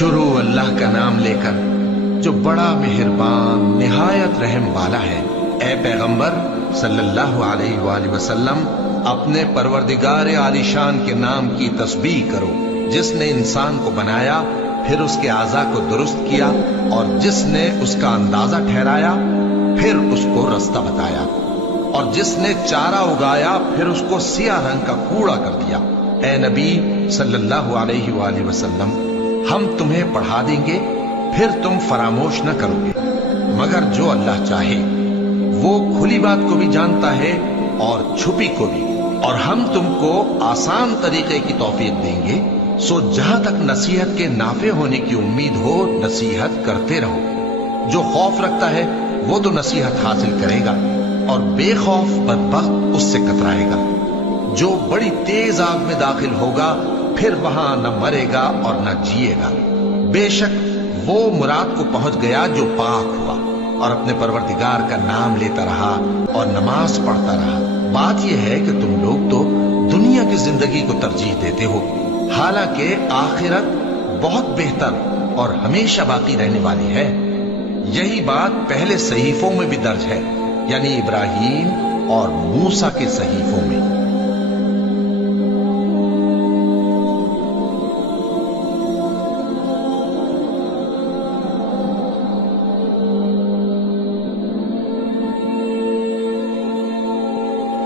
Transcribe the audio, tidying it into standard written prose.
शुरू अल्लाह का नाम लेकर जो बड़ा मेहरबान निहायत रहम वाला है। ए पैगंबर सल्लल्लाहु अलैहि वसल्लम, अपने परवरदिगार आलिशान के नाम की तस्बीह करो, जिसने इंसान को बनाया, फिर उसके आज़ा को दुरुस्त किया, और जिसने उसका अंदाजा ठहराया, फिर उसको रास्ता बताया, और जिसने चारा उगाया, फिर उसको सियाह रंग का कूड़ा कर दिया। ए नबी सल्लल्लाहु अलैहि वसल्लम, हम तुम्हें पढ़ा देंगे, फिर तुम फरामोश न करोगे, मगर जो अल्लाह चाहे। वो खुली बात को भी जानता है और छुपी को भी, और हम तुमको आसान तरीके की तौफीक देंगे। सो जहां तक नसीहत के नाफे होने की उम्मीद हो, नसीहत करते रहो। जो खौफ रखता है वो तो नसीहत हासिल करेगा, और बेखौफ बदबख्त उससे कतराएगा। जो बड़ी तेज आग में दाखिल होगा, फिर वहां न मरेगा और न जिएगा। बेशक वो मुराद को पहुंच गया जो पाक हुआ, और अपने परवरदिगार का नाम लेता रहा और नमाज पढ़ता रहा। बात यह है कि तुम लोग तो दुनिया की जिंदगी को तरजीह देते हो, हालांकि आखिरत बहुत बेहतर और हमेशा बाकी रहने वाली है। यही बात पहले सहीफों में भी दर्ज है, यानी इब्राहीम और मूसा के सहीफों में।